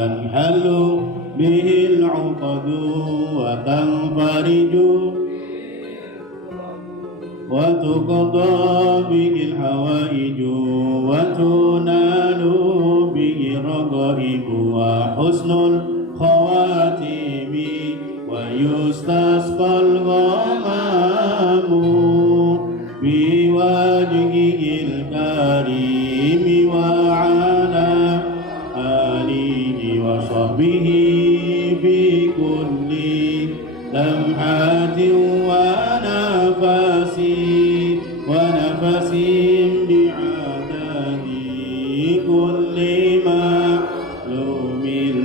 تنحل به العقد وتنفرج وتقضى به الحوائج وتنال به الرغائب وحسن الخواتيم ويستسقى الغمام بوجهه الكريم وعلى آله وصحبه في كل لمحة ونفس بعدد كل معلوم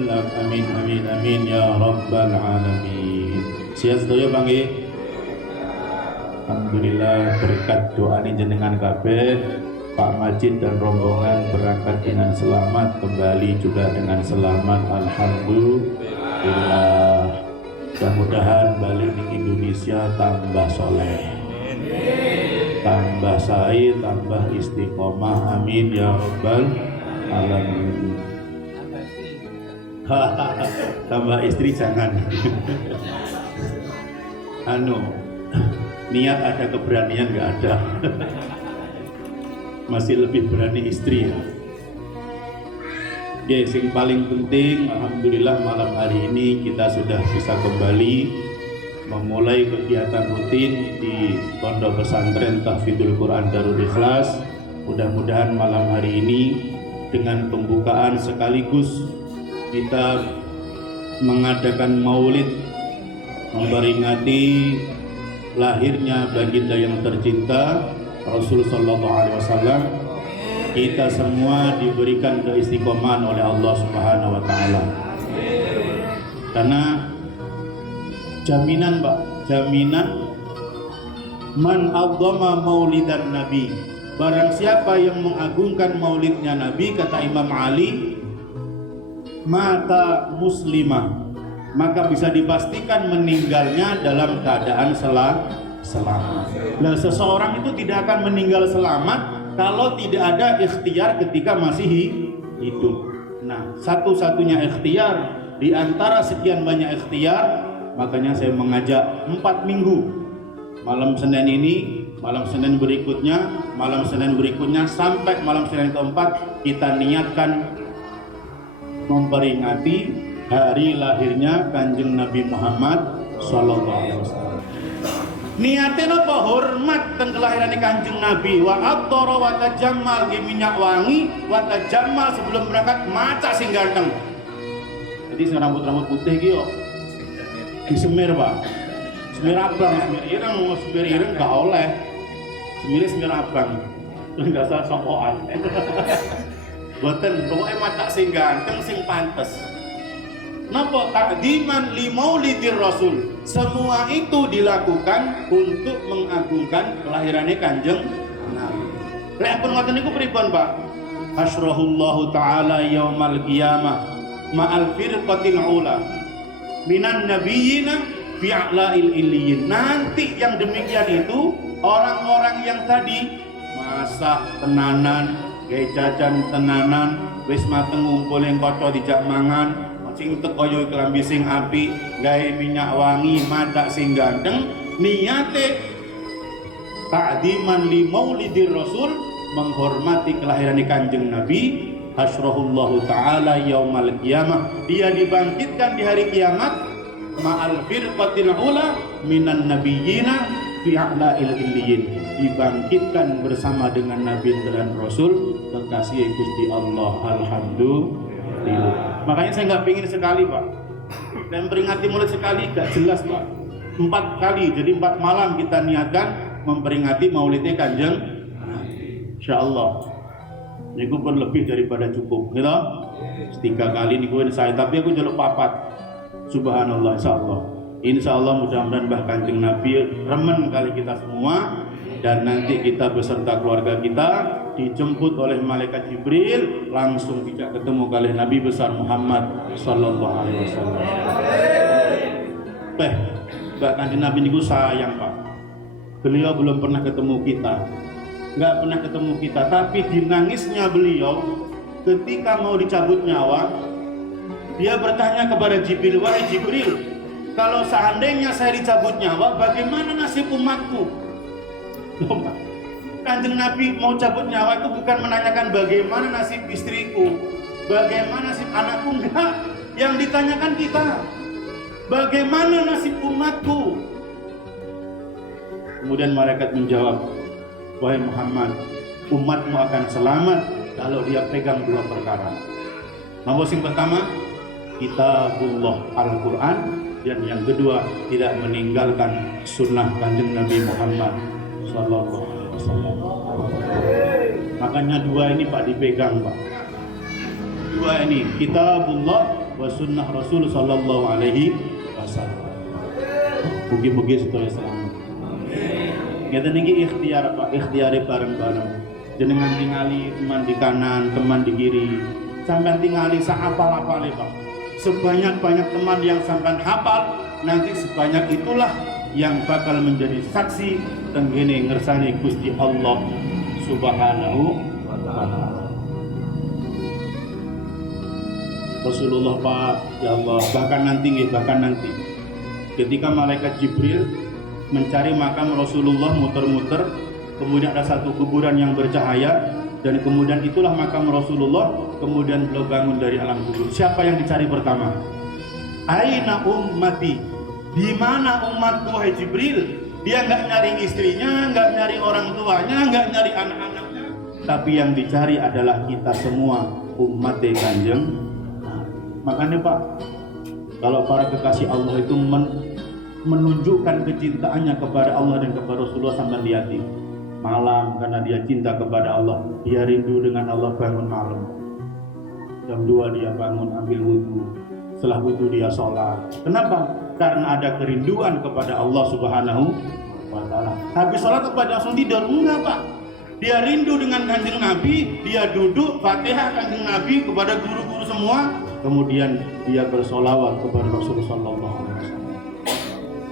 لك amin amin amin ya rabbal alamin. Siap sedaya panggih. Alhamdulillah berkat doa jenengan kabeh Pak Majid dan rombongan berangkat dengan selamat, kembali juga dengan selamat, alhamdulillah. Mudah-mudahan balik di Indonesia tambah soleh, tambah sae, tambah istiqomah, amin ya rabbal alamin. Tambah istri jangan. Niat ada, keberanian nggak ada. Masih lebih berani istri ya. Yang paling penting, alhamdulillah malam hari ini kita sudah bisa kembali memulai kegiatan rutin di Pondok Pesantren Tahfidzul Quran Darul Ikhlas. Mudah-mudahan malam hari ini dengan pembukaan sekaligus kita mengadakan maulid memperingati lahirnya baginda yang tercinta Rasul sallallahu alaihi wasallam. Kita semua diberikan keistiqomahan oleh Allah Subhanahu wa taala. Karena jaminan, Pak, jaminan man adzama maulidan nabi. Barang siapa yang mengagungkan maulidnya Nabi, kata Imam Ali, mata muslimah, maka bisa dipastikan meninggalnya dalam keadaan selamat. Nah, seseorang itu tidak akan meninggal selamat kalau tidak ada ikhtiar ketika masih hidup. Nah, satu-satunya ikhtiar di antara sekian banyak ikhtiar, makanya saya mengajak 4 minggu, malam Senin ini, malam Senin berikutnya, sampai malam Senin keempat, kita niatkan memperingati hari lahirnya Kanjeng Nabi Muhammad sallallahu alaihi wasallam. Niatin apa? Hormat dan kelahiran Kanjeng Nabi. Wa abdara wa tajammal, ge minyak wangi, wa tajammal sebelum berangkat maca sing ganteng. Jadi sing rambut-rambut putih ki yo disemir, Pak. Semir abang, semir ireng gak oleh. Semir abang. Enggak salah sokokan. Boten, pokoknya maca sing ganteng, sing pantes. Napa takdiman li maulidir Rasul. Semua itu dilakukan untuk mengagungkan kelahirannya Kanjeng Nabi. Lek pun ngoten niku pripun, Pak? Asyrahullahu taala yaumal qiyamah ma'al firqatil ula minan nabiyyina fi a'la'il illiyin. Nanti yang demikian itu orang-orang yang tadi masak tenanan, gawe jajan tenanan, wis mateng ngumpul ing kaca dijak mangan, sing teko kelambi sing api, gawe minyak wangi, madak sing ganteng, niate ta'diman li maulidir Rasul, menghormati kelahiran Kanjeng Nabi. Hasrahullahu ta'ala yaumal qiyamah, dia dibangkitkan di hari kiamat ma'al firqatil ula minan nabiyyina fi a'la'il illiyin, dibangkitkan bersama dengan Nabi dan Rasul kekasih Gusti Allah. Alhamdulillah. Makanya saya nggak pingin sekali, Pak, dan peringati mulai sekali gak jelas, Pak. 4 kali, jadi 4 malam kita niatkan memperingati maulidnya Kanjeng. Insyaallah niku pun lebih daripada cukup, gitu. 3 kali niku saya, tapi aku jaluk 4. Subhanallah, insyaallah mudah-mudahan Mbah Kanjeng Nabi remen kali kita semua, dan nanti kita beserta keluarga kita dijemput oleh malaikat Jibril langsung tidak ketemu kali Nabi besar Muhammad sallallahu alaihi wasallam. Mbah Kanjeng Nabi niku sayang, Pak. Beliau belum pernah ketemu kita, nggak pernah ketemu kita, tapi dinangisnya beliau ketika mau dicabut nyawa, Dia bertanya kepada Jibril, wahai Jibril, kalau seandainya saya dicabut nyawa, bagaimana nasib umatku? Kanjeng Nabi mau cabut nyawa itu bukan menanyakan bagaimana nasib istriku, bagaimana nasib anakku, enggak. Yang ditanyakan kita, bagaimana nasib umatku? Kemudian malaikat menjawab, wahai Muhammad, umatmu akan selamat kalau dia pegang dua perkara. Nomor yang pertama, kitabullah Al-Quran, dan yang kedua, tidak meninggalkan sunnah kanjeng Nabi Muhammad Sallallahu Alaihi Wasallam. Makanya dua ini Pak dipegang Pak. Dua ini, kitabullah wa sunnah Rasul Sallallahu Alaihi Wasallam. Mugi-mugi setelah selamat. Kita niki ikhtiar Pak, ikhtiare bareng-bareng. Jenengan tingali teman di kanan, teman di kiri. Sampai tingali sa-apal-apale Pak. Sebanyak-banyak teman yang sampai hafal, nanti sebanyak itulah yang bakal menjadi saksi tenggene ngersani Gusti Allah Subhanahu wa taala. Rasulullah Pak, ya Allah, bahkan nanti ketika malaikat Jibril mencari makam Rasulullah muter-muter, kemudian ada satu kuburan yang bercahaya, dan kemudian itulah makam Rasulullah, kemudian beliau bangun dari alam kubur. Siapa yang dicari pertama? Aina ummati, di mana umatku wahai Jibril? Dia nggak nyari istrinya, nggak nyari orang tuanya, nggak nyari anak-anaknya, tapi yang dicari adalah kita semua umat Kanjeng. Makanya Pak, kalau para kekasih Allah itu menunjukkan kecintaannya kepada Allah dan kepada Rasulullah, sampai lihatin malam karena dia cinta kepada Allah, dia rindu dengan Allah, bangun malam jam 2 dia bangun ambil wudhu, setelah wudhu dia sholat. Kenapa? Karena ada kerinduan kepada Allah Subhanahu wa ta'ala. Habis sholat kepada langsung tidur? Enggak Pak, dia rindu dengan kanjeng Nabi, dia duduk Fatihah kanjeng Nabi kepada guru-guru semua, kemudian dia bersolawat kepada Rasulullah Sallallahu Alaihi Wasallam.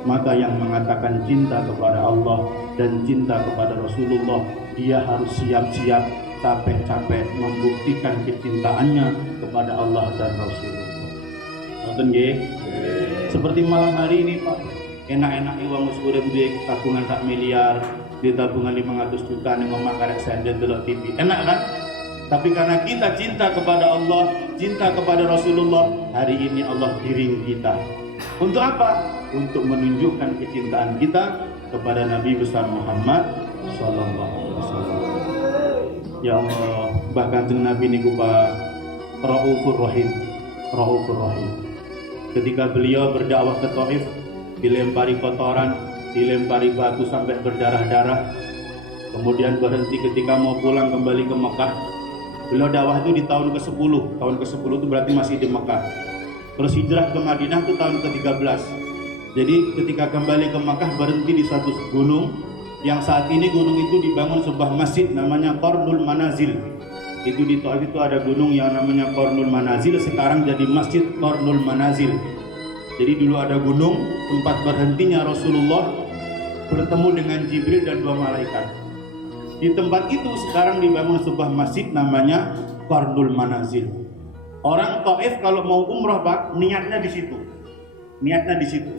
Maka yang mengatakan cinta kepada Allah dan cinta kepada Rasulullah, dia harus siap-siap, capek-capek membuktikan kecintaannya kepada Allah dan Rasulullah. Nonton nggih? Seperti malam hari ini Pak, enak-enak uang urip duwe tabungan sak miliar, di tabungan 500 juta ning omah karek senden delok TV. Enak kan? Tapi karena kita cinta kepada Allah, cinta kepada Rasulullah, hari ini Allah giring kita. Untuk apa? Untuk menunjukkan kecintaan kita kepada Nabi besar Muhammad Sallallahu Alaihi Wasallam. Ya Allah, bahkan Nabi niku Pak Raufur Rahim, Raufur Rahim. Ketika beliau berdakwah ke Taif, dilempari kotoran, dilempari batu sampai berdarah-darah, kemudian berhenti ketika mau pulang kembali ke Mekah. Beliau dakwah itu di tahun ke-10. Tahun ke-10 itu berarti masih di Mekah. Terus hijrah ke Madinah itu tahun ke-13. Jadi ketika kembali ke Mekah berhenti di satu gunung, yang saat ini gunung itu dibangun sebuah masjid namanya Qarnul Manazil. Itu di Taif itu ada gunung yang namanya Qarnul Manazil, sekarang jadi Masjid Qarnul Manazil. Jadi dulu ada gunung tempat berhentinya Rasulullah bertemu dengan Jibril dan dua malaikat. Di tempat itu sekarang dibangun sebuah masjid namanya Qarnul Manazil. Orang Taif kalau mau umroh Pak, niatnya di situ. Niatnya di situ.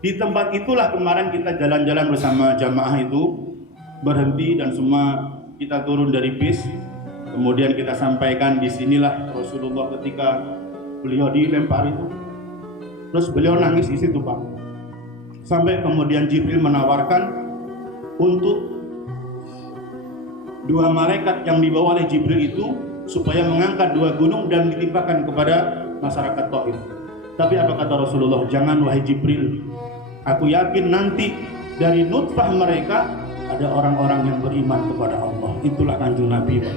Di tempat itulah kemarin kita jalan-jalan bersama jamaah itu, berhenti dan semua kita turun dari bis. Kemudian kita sampaikan di sinilah Rasulullah ketika beliau dilempar itu. Terus beliau nangis di situ Pak. Sampai kemudian Jibril menawarkan untuk dua malaikat yang dibawa oleh Jibril itu supaya mengangkat dua gunung dan ditimpakan kepada masyarakat Taif. Tapi apa kata Rasulullah? Jangan wahai Jibril, aku yakin nanti dari nutfah mereka ada orang-orang yang beriman kepada Allah. Itulah kanjeng Nabi Pak.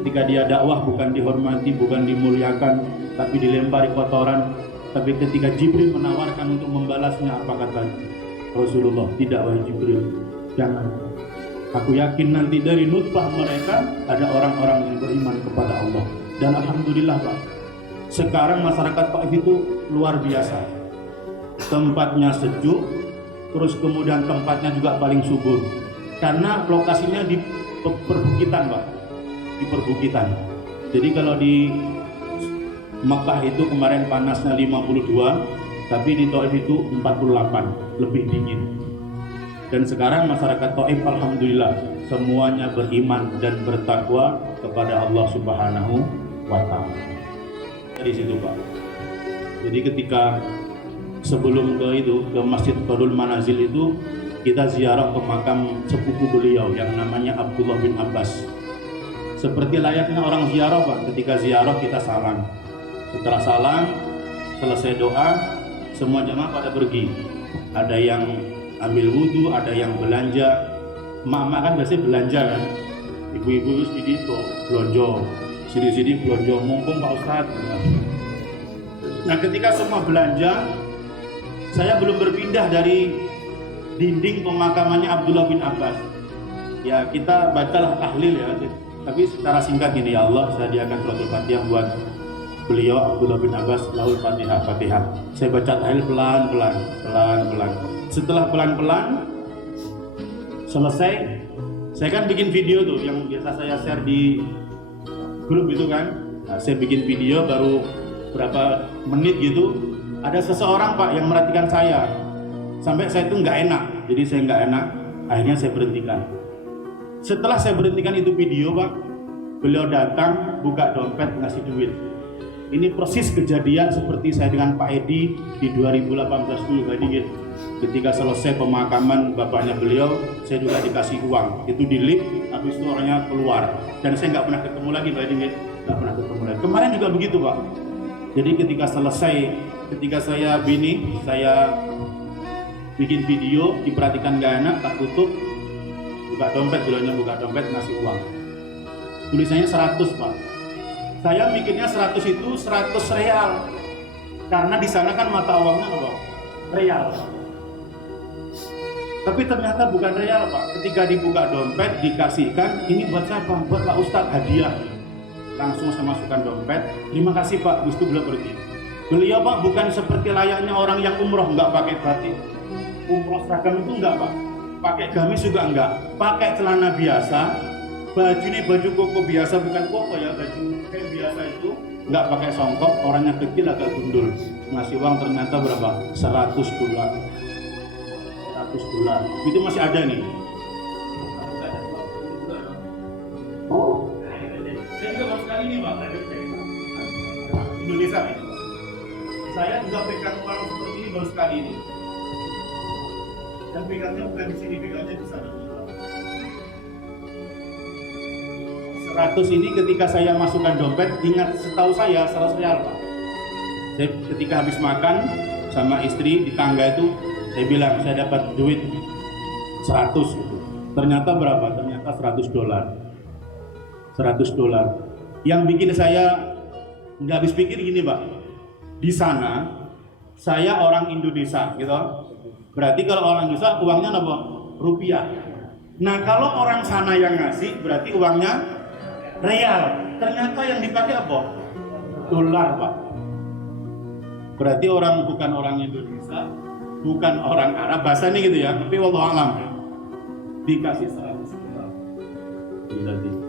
Ketika dia dakwah bukan dihormati, bukan dimuliakan, tapi dilempari kotoran. Tapi ketika Jibril menawarkan untuk membalasnya, apa kata Rasulullah? Tidak wahai Jibril, jangan. Aku yakin nanti dari nutfah mereka ada orang-orang yang beriman kepada Allah. Dan alhamdulillah Pak, sekarang masyarakat Taif itu luar biasa. Tempatnya sejuk, terus kemudian tempatnya juga paling subur. Karena lokasinya di perbukitan Pak, di perbukitan. Jadi kalau di Mekah itu kemarin panasnya 52, tapi di Taif itu 48, lebih dingin. Dan sekarang masyarakat Taif alhamdulillah semuanya beriman dan bertakwa kepada Allah Subhanahu wa Ta'ala. Di situ Pak. Jadi ketika sebelum ke Masjid Darul Manazil itu kita ziarah ke makam sepupu beliau yang namanya Abdullah bin Abbas. Seperti layaknya orang ziarah Pak, ketika ziarah kita salam. Setelah salam, selesai doa, semua jamaah pada pergi. Ada yang ambil wudhu, ada yang belanja. Mak-mak kan biasanya belanja kan. Ibu-ibu itu sedikit belonjo, sini-sini belonjo, mumpung Pak Ustadz. Nah ketika semua belanja, saya belum berpindah dari dinding pemakamannya Abdullah bin Abbas. Ya kita bacalah tahlil ya, tapi secara singkat gini, ya Allah saya sediakan suratul Fatihah buat beliau Abdullah bin Abbas, lahul Fatihah, Fatihah. Saya baca tahlil pelan-pelan. Setelah pelan-pelan selesai, saya kan bikin video tuh yang biasa saya share di grup itu kan. Nah, saya bikin video baru berapa menit gitu, ada seseorang Pak yang merhatikan saya sampai saya itu nggak enak, jadi saya nggak enak, akhirnya saya berhentikan. Setelah saya berhentikan itu video Pak, beliau datang buka dompet ngasih duit. Ini persis kejadian seperti saya dengan Pak Edi di 2018 dulu Pak Edi. Ketika selesai pemakaman bapaknya beliau, saya juga dikasih uang, itu di lift, habis itu orangnya keluar dan saya nggak pernah ketemu lagi Pak Edi, nggak pernah ketemu lagi. Kemarin juga begitu Pak. Jadi ketika selesai, ketika saya bikin video, diperhatikan gak enak, tak tutup, buka dompet, bilangnya buka dompet, ngasih uang. Tulisannya 100 Pak. Saya mikirnya 100 itu 100 real, karena di sana kan mata uangnya apa? Real. Tapi ternyata bukan real Pak. Ketika dibuka dompet, dikasihkan, ini buat siapa? Buat Pak Ustadz, hadiah. Langsung saya masukkan dompet, terima kasih Pak, habis itu beliau pergi. Beliau Pak bukan seperti layaknya orang yang umroh, nggak pakai batik. Umroh seragam itu enggak Pak, pakai gamis juga enggak, pakai celana biasa, baju ini baju koko biasa, bukan koko ya, baju kayak biasa itu, enggak pakai songkok, orangnya kecil agak gundul. Ngasih uang ternyata berapa? $100. $100. Itu masih ada nih. Oh. Saya juga baru sekali ini Pak, Indonesia ini. Saya juga pegang uang seperti ini baru sekali ini. Dan pegangnya bukan di sini, pegangnya di sana. 100 ini ketika saya masukkan dompet, ingat setahu saya 100 real Pak. Saya ketika habis makan sama istri di tangga itu, saya bilang saya dapat duit 100 gitu. Ternyata berapa? Ternyata $100. $100. Yang bikin saya nggak habis pikir gini Pak, di sana saya orang Indonesia gitu, berarti kalau orang Indonesia uangnya apa? Rupiah. Nah kalau orang sana yang ngasih berarti uangnya real. Ternyata yang dipakai apa? Dolar Pak. Berarti bukan orang Indonesia, bukan orang Arab, bahasanya gitu ya, tapi wallahu alam dikasih $100. Gila sih.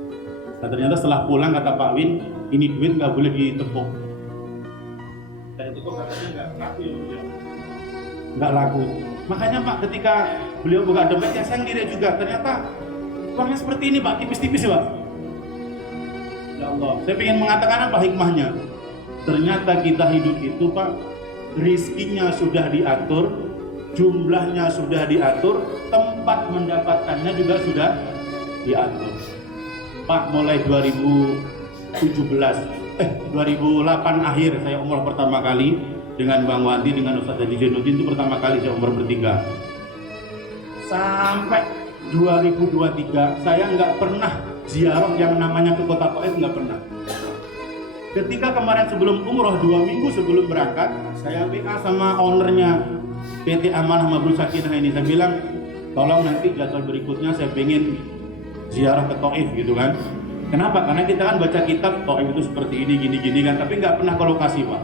Nah, ternyata setelah pulang kata Pak Win, ini duit nggak boleh ditepuk. Dan itu kok katanya nggak laku ya, nggak laku. Makanya Pak ketika beliau buka dompet ya saya ngiri juga. Ternyata uangnya seperti ini Pak, tipis-tipis Pak. Ya Allah, saya ingin mengatakan apa hikmahnya? Ternyata kita hidup itu Pak, rizkinya sudah diatur, jumlahnya sudah diatur, tempat mendapatkannya juga sudah diatur. Pak, mulai 2008 akhir saya umroh pertama kali dengan Bang Wandi, dengan Ustaz Haji Zainuddin, itu pertama kali saya umroh bertiga. Sampai 2023 saya nggak pernah ziarah yang namanya ke kota Taif, nggak pernah. Ketika kemarin sebelum umroh 2 minggu sebelum berangkat, saya WA sama ownernya PT Amanah Mabrur Sakinah ini, saya bilang tolong nanti jadwal berikutnya saya pengen ziarah ke Taif gitu kan. Kenapa? Karena kita kan baca kitab Taif itu seperti ini, gini kan, tapi nggak pernah ke lokasi Pak.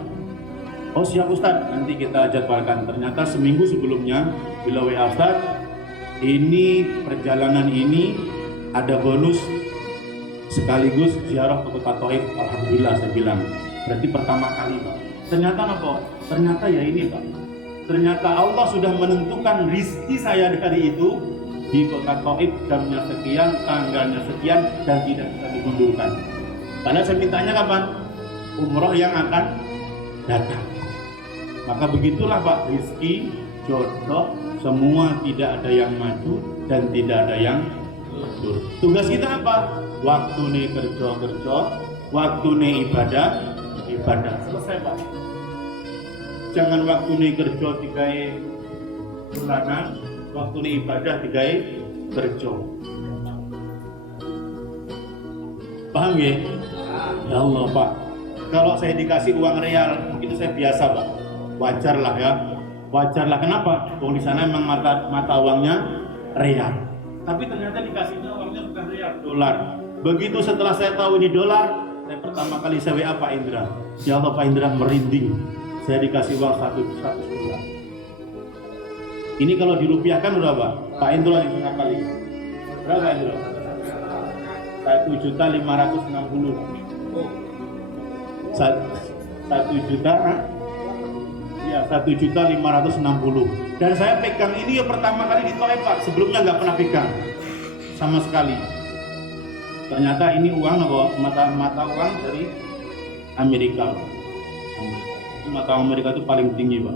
Oh siap Ustadz, nanti kita jadwalkan. Ternyata seminggu sebelumnya bila WA Ustadz, ini perjalanan ini ada bonus sekaligus ziarah ke kota Taif. Alhamdulillah saya bilang. Berarti pertama kali Pak. Ternyata apa? Ternyata ya ini Pak. Ternyata Allah sudah menentukan rizki saya di hari itu di kota Taif, jamnya sekian, tanggalnya sekian, dan tidak bisa dimundurkan. Karena saya mintanya kapan? Umroh yang akan datang. Maka begitulah Pak, rizki, jodoh, semua tidak ada yang maju dan tidak ada yang mundur. Tugas kita apa? Waktu nih kerja, waktu nih ibadah. Selesai Pak. Jangan waktu nih kerja digawe bulanan, waktu nih ibadah digawe kerja. Paham ya? Ya Allah Pak. Kalau saya dikasih uang real, mungkin saya biasa Pak. Wajar lah ya. Wajarlah, kenapa? Di sana memang mata uangnya real. Tapi ternyata dikasihnya uangnya bukan real, dolar. Begitu setelah saya tahu ini dolar, saya pertama kali saya WA Pak Indra. Ya Allah Pak Indra, merinding. Saya dikasih uang 100 dolar. Ini kalau dirupiahkan berapa? Pak Indra yang setengah kali. Berapa Indra? 1.560.000. 1.560.000. Dan saya pegang ini ya pertama kali di Taif Pak. Sebelumnya nggak pernah pegang sama sekali. Ternyata ini uang mata uang dari Amerika. Mata uang Amerika itu paling tinggi Pak.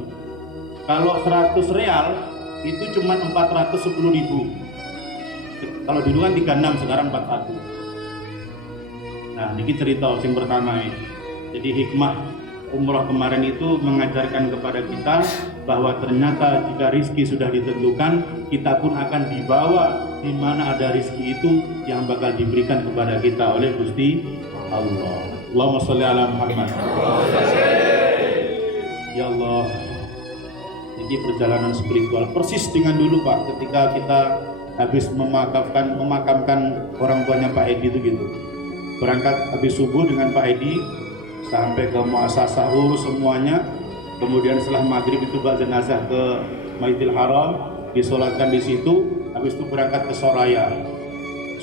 Kalau 100 real itu cuma 410.000. Kalau dulu kan 36, sekarang 41. Nah, ini cerita yang pertama ini. Jadi hikmah umroh kemarin itu mengajarkan kepada kita bahwa ternyata jika rizki sudah ditentukan, kita pun akan dibawa di mana ada rizki itu yang bakal diberikan kepada kita oleh Gusti Allah. Allahumma sholli ala Muhammad. Ya Allah, ini perjalanan spiritual persis dengan dulu Pak, ketika kita habis memakamkan orang tuanya Pak Edi itu gitu. Berangkat habis subuh dengan Pak Edi sampai ke muasasah urus semuanya. Kemudian setelah maghrib itu bawa jenazah ke Masjidil Haram, disolatkan di situ. Habis itu berangkat ke Soraya.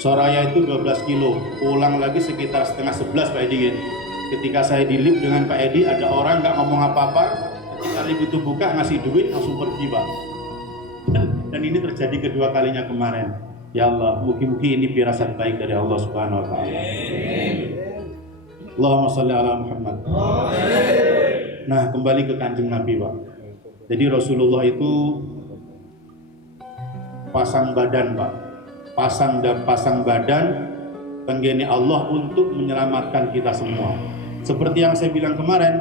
Soraya itu 12 kilo, pulang lagi sekitar setengah 11 Pak Edi. Ketika saya di lift dengan Pak Edi, ada orang nggak ngomong apa-apa. Ketika lift itu buka ngasih duit langsung pergi Pak. Dan ini terjadi kedua kalinya kemarin. Ya Allah, mungkin ini firasat baik dari Allah Subhanahu Wa Taala. Allahumma sholli ala Muhammad. Nah, kembali ke Kanjeng Nabi Pak. Jadi Rasulullah itu pasang badan Pak, pasang badan penggeni Allah untuk menyelamatkan kita semua. Seperti yang saya bilang kemarin,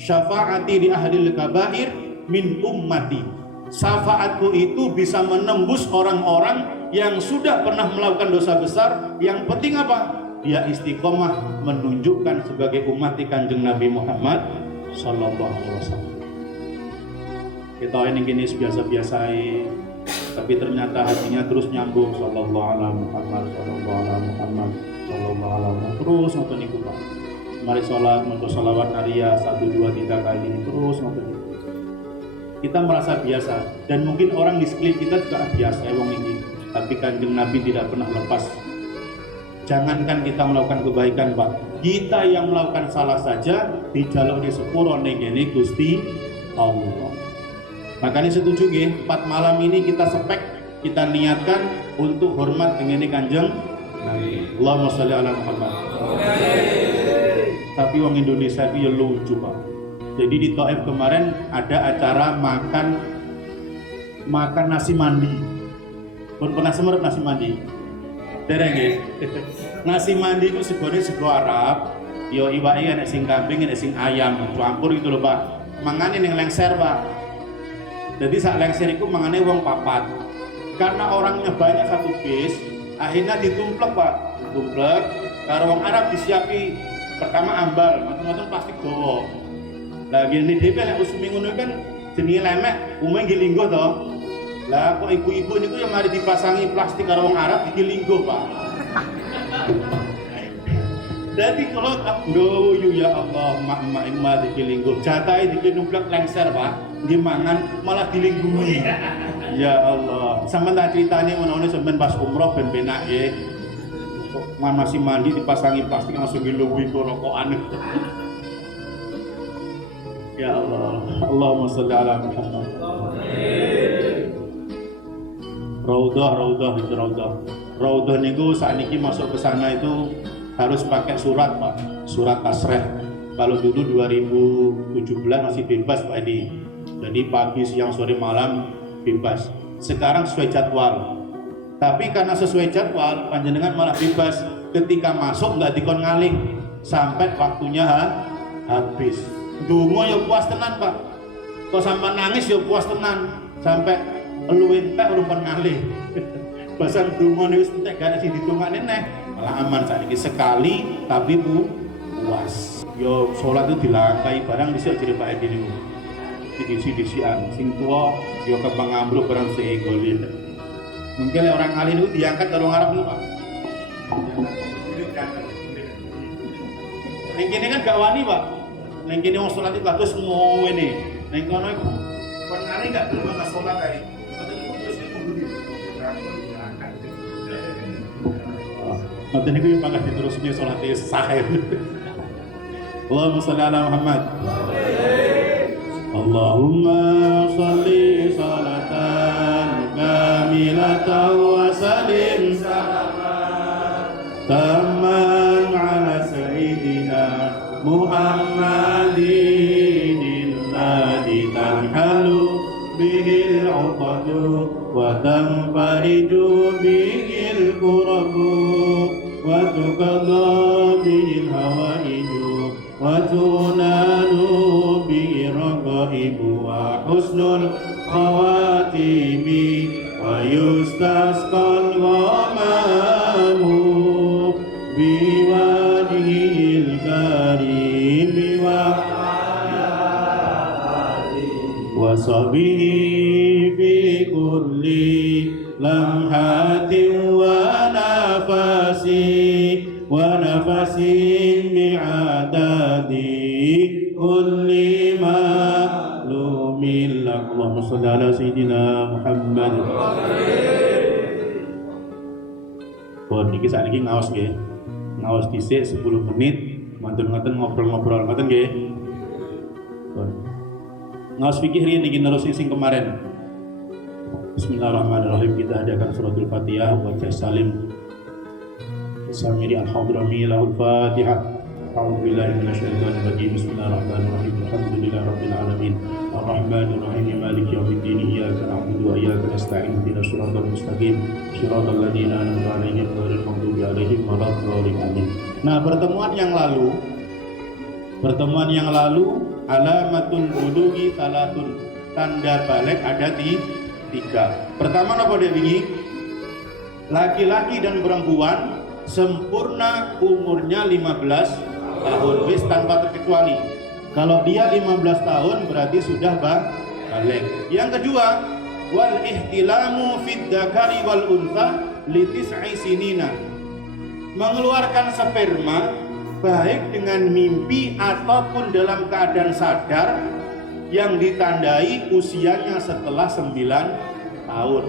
syafaati li ahlil kabair min ummati. Syafaatku itu bisa menembus orang-orang yang sudah pernah melakukan dosa besar. Yang penting apa? Dia istiqomah menunjukkan sebagai umat Kanjeng Nabi Muhammad sallallahu alaihi wasallam. Kita ini gini biasa-biasa, tapi ternyata hatinya terus nyambung sallallahu alaihi Muhammad sallallahu alaihi Muhammad sallallahu alaihi terus ngoten niku Pak. Mari sholat, maca sholawat Arya 1 2 3 kali terus ngoten. Kita merasa biasa dan mungkin orang di sekeliling kita juga biasa wong ini, tapi Kanjeng Nabi tidak pernah lepas. Jangankan kita melakukan kebaikan Pak, kita yang melakukan salah saja dijaluk di sepuro negeni Gusti Allah. Makanya setuju nggih, 4 malam ini kita kita niatkan untuk hormat dengan Kanjeng Nabi. Allahumma sholli ala Muhammad. Tapi wong Indonesia itu ya lucu Pak. Jadi di Taif kemarin ada acara makan nasi mandi. Pun pernah semerep nasi mandi? Dereng nggih. Nasi mandi itu segone sego Arab. Yo iwake enek sing kambing, enek sing ayam, campur gitu loh Pak. Mangane ning lengser Pak. Jadi sak lengser itu mangane wong papat. Karena orangnya banyak satu bis, akhirnya ditumplek Pak. Ditumplek karo wong Arab disiapi pertama ambal, macam-macam plastik dawa. Lah gini dhewe nek usumi ngono kan jenenge lemek, umume nggih linggo to. Lah kok ibu-ibu niku yang mari dipasangi plastik karo wong Arab iki linggo, Pak. Jadi kalau nggowo ya Allah, mak-mak iki linggo. Jatahe dikinumplek lengser, Pak. Nggih mangan malah dilinggungi. Ya Allah, sampeyan tak critane menawa sampeyan pas umroh ben penak nggih. Kok masih mandi dipasangi plastik langsung ngeluwi rokokan. Ya Allah, Allahumma sholli ala Muhammad. Raudhah itu raudhah. Raudhah niku sakniki masuk ke sana itu harus pakai surat, Pak. Surat tasreh. Kalau dulu 2017 masih bebas, Pak Edi. Jadi pagi, siang, sore, malam bebas. Sekarang sesuai jadwal. Tapi karena sesuai jadwal, panjenengan malah bebas. Ketika masuk nggak dikon ngalih sampai waktunya habis. Dungo ya puas tenan, Pak. Kok sampai nangis ya puas tenan. Sampai luwih entek urung ngalih. Basan dungo niku entek gak sing ditungane neh. Malah aman saiki sekali tapi puas. Yo salat itu dilangkai barang dhisik jere Pak Edi niku. Disi-disian sing tuwa yo kembang ambruk barang seegolin. Mungkin orang ngalih niku diangkat karo ngarep niku, Pak. Ning kene kan gak wani, Pak. Ning kene wong salat itu bagus ngene. Ning kono iku kon ngalih gak gelem nang salat kae. Mata niku yang pangkat diterusnya sholatnya sahih. Allahumma sholli ala Muhammad. Allahumma sholli salatan kamilatan wa sallim salaman tamman ala sayyidina Muhammadin alladhi tanhalu bihil 'uqadu wa tanfariju bihil kurabu wa tuqadha bihil hawaiju wa tunalu bihil raqaibu wa husnul khawatimi wa yustasqal ghamamu biwajhil karim wa sahbihi bi kulli lamhatin wa nafasin mi'adadi kulli ma'lumin. Allahumma sholli ala sayyidina Muhammad. Pun niki sakniki ngaos nggih. Ngaos dhisik 10 menit, mantun ngoten ngobrol-ngobrol ngoten nggih. Pun ngaos fikih riyen niki nerusi sing kemarin. Bismillahirrahmanirrahim. Kita adakan suratul Fatihah wajah salim. Samiri alhamdulillahil Fatihah. A'udzu billahi minasyaitonir rajim. Bismillahirrahmanirrahim. Alhamdulillahirabbil alamin. Arrahmanir rahim. Maliki yaumiddin. Iyyaka na'budu wa iyyaka nasta'in. Ihdinas siratal mustaqim. Shiratal ladzina an'amta 'alaihim ghairil maghdubi 'alaihim waladdallin. Amin. Nah, pertemuan yang lalu alamatul bulughi salatun. Tanda balik ada di 3. Pertama apa dia ini? Laki-laki dan perempuan sempurna umurnya 15 tahun wis tanpa terkecuali. Kalau dia 15 tahun berarti sudah balik. Yang kedua, wal ihtilamu fid dzakari wal untha li tis'i sinina. Mengeluarkan sperma baik dengan mimpi ataupun dalam keadaan sadar yang ditandai usianya setelah 9 tahun.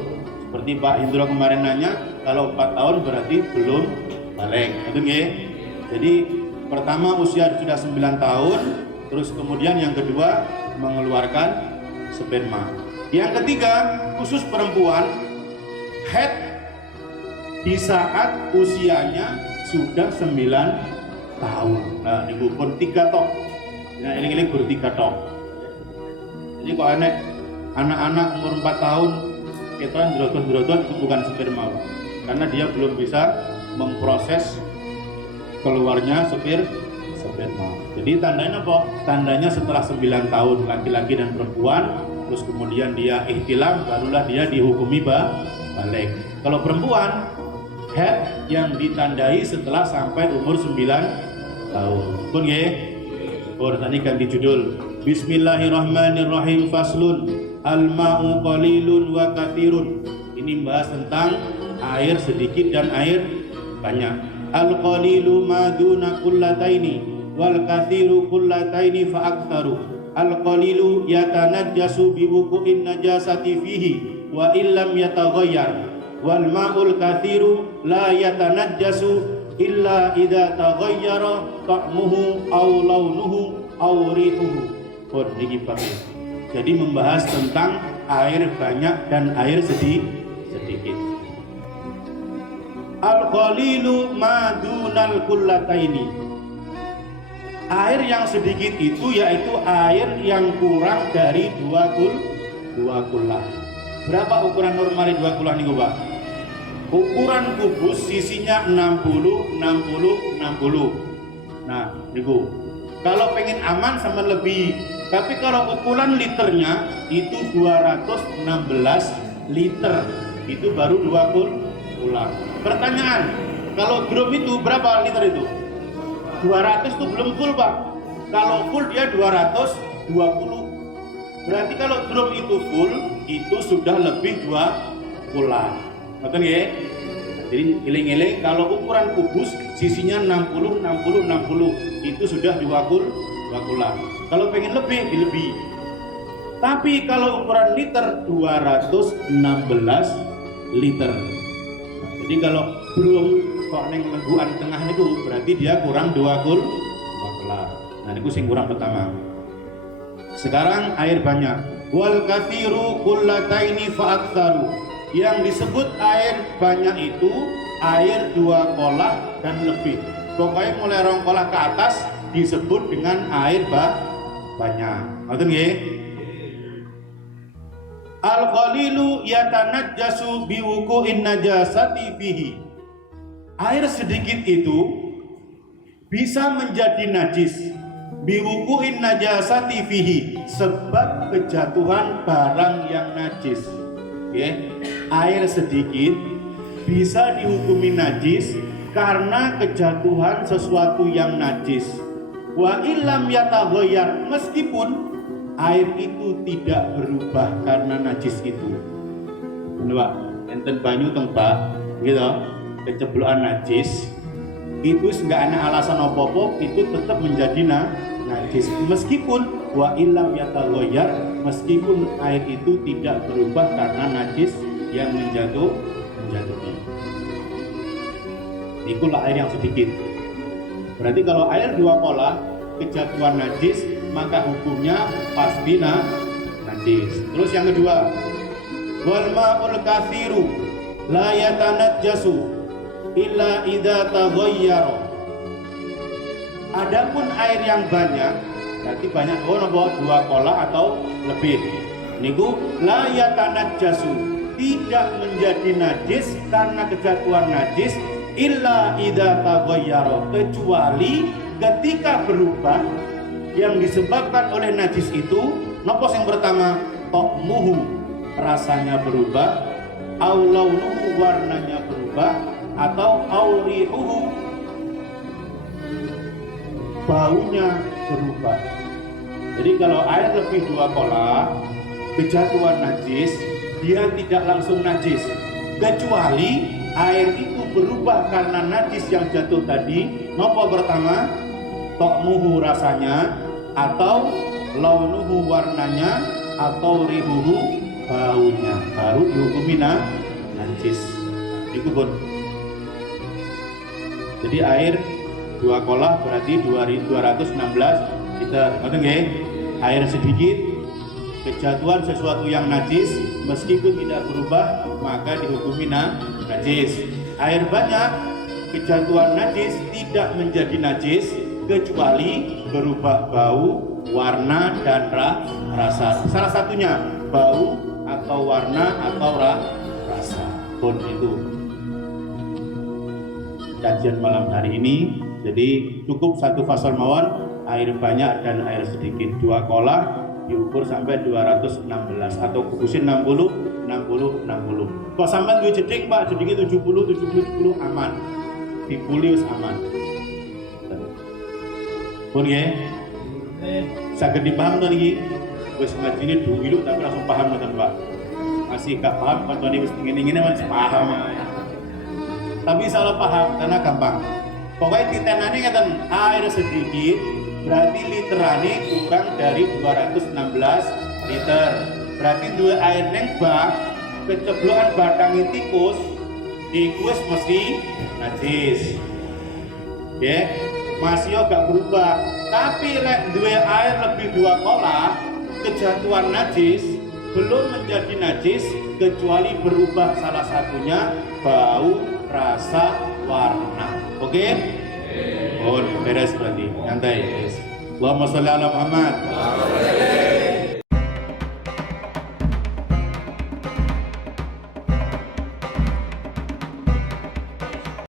Seperti Pak Indro kemarin nanya, kalau 4 tahun berarti belum balik. Betul nggih? Jadi pertama usia sudah 9 tahun, terus kemudian yang kedua mengeluarkan sperma. Yang ketiga, khusus perempuan, haid di saat usianya sudah 9 tahun. Nah, dikukur 3 tok. Nah, ini gur 3 tok. Jadi kok anak-anak umur 4 tahun kita jerotot-jerotot itu bukan sperma, Pak. Karena dia belum bisa memproses keluarnya sperma. Jadi tandanya apa? Tandanya setelah 9 tahun laki-laki dan perempuan, terus kemudian dia ihtilam, barulah dia dihukumi balik. Kalau perempuan, haid yang ditandai setelah sampai umur 9 tahun. Pun nggih? Tadi ganti judul. Bismillahirrahmanirrahim. Faslun al-ma'u qalilun wa katsirun. Ini membahas tentang air sedikit dan air banyak. Al-qalilu ma duna kullataini wal katsiru kullataini fa aktsaru. Al-qalilu yatanajjasu bi wuqu'in najasati fihi wa illam yataghayyar. Wal ma'ul katsiru la yatanajjasu illa idza taghayyara ta'muhu aw launuhu aw rihuhu. Pun niki pakai. Jadi membahas tentang air banyak dan air sedikit. Al-qalilu madunal kullataini. Air yang sedikit itu yaitu air yang kurang dari dua kullah. Berapa ukuran normal 2 kullah nih Pak? Ukuran kubus sisinya 60, 60, 60. Nah, niku. Kalau pengen aman sama lebih. Tapi kalau ukuran liternya itu 216 liter. Itu baru 2 kullah. Pertanyaan, kalau drum itu berapa liter itu? 200 itu belum full Pak. Kalau full dia 220. Berarti kalau drum itu full, itu sudah lebih 2 kullah. Betul ya? Jadi eling-eling kalau ukuran kubus sisinya 60, 60, 60 itu sudah 2 kullah. Kalau pengen lebih, dilebih. Tapi kalau ukuran liter 216 liter. Jadi kalau belum kok neng lengguan tengah niku berarti dia kurang 2 kullah. Nah niku sing kurang pertama. Sekarang air banyak. Wal kathiru kullataini fa'aktsaru. Yang disebut air banyak itu air 2 kolah dan lebih. Pokoknya mulai 2 kolah ke atas disebut dengan air banyak. Ngoten nggih? Al-qalilu yatanajjasu biwuqu'in najasati fihi. Air sedikit itu bisa menjadi najis biwuqu'in najasati fihi, sebab kejatuhan barang yang najis. Okay. Air sedikit bisa dihukumi najis karena kejatuhan sesuatu yang najis. Wa illam yataghayyar, meskipun air itu tidak berubah karena najis itu. Pak, enten banyu tempat gitu, keceblokan najis itu nggak ada alasan apa-apa, itu tetap menjadi najis meskipun wa illam yataghayyar, meskipun air itu tidak berubah karena najis yang menjatuhi. Itulah air yang sedikit. Berarti kalau air 2 kolah kejatuhan najis, maka hukumnya pasti najis. Terus yang kedua, wal ma'ul kathiru la yatanajjasu illa idza taghayyara. Adapun air yang banyak, berarti banyak bawa 2 kolah atau lebih. Niku la yatanajjasu, tidak menjadi najis karena kejatuhan najis illa idza taghayyara, kecuali ketika berubah. Yang disebabkan oleh najis itu nopos yang pertama, ta'muhu, rasanya berubah, au launuhu, warnanya berubah, atau au rihuhu, baunya berubah. Jadi kalau air lebih 2 kolah kejatuhan najis, dia tidak langsung najis, kecuali air itu berubah karena najis yang jatuh tadi. Nopo pertama, ta'muhu, rasanya, atau launuhu, warnanya, atau rihuhu, baunya, baru dihukumi najis. Itu pun. Jadi air 2 kolah berarti 216 liter. Ngerti nggih? Air sedikit kejatuhan sesuatu yang najis meskipun tidak berubah maka dihukumi najis. Air banyak kejatuhan najis tidak menjadi najis kecuali berubah bau, warna, dan rasa. Salah satunya bau atau warna atau rasa. Pun itu kajian malam hari ini. Jadi cukup 1 fasal mawon, air banyak dan air sedikit. 2 kolah diukur sampai 216 atau kubusin 60, 60, 60. Kok sampean duwe jeding Pak, jedingnya 70, 70, 70 aman. Dipuli wis aman. Pun ya, saged dipaham to niki. Wis ngajine dulu tapi langsung paham ngoten Pak. Masih gak paham koncone wis ngene-ngene wis paham. Tapi salah paham karena gampang. Pokoknya titenane ngeten, air sedikit berarti literane kurang dari 216 liter. Berarti dua air neng bak keceblokan batang tikus iku mesti najis. Ya, masih gak berubah. Tapi lek duwe air lebih 2 kolah, kejatuhan najis belum menjadi najis kecuali berubah salah satunya bau, rasa, warna. Oke? Oh, beres berarti. Santai. Allahumma sholli ala Muhammad.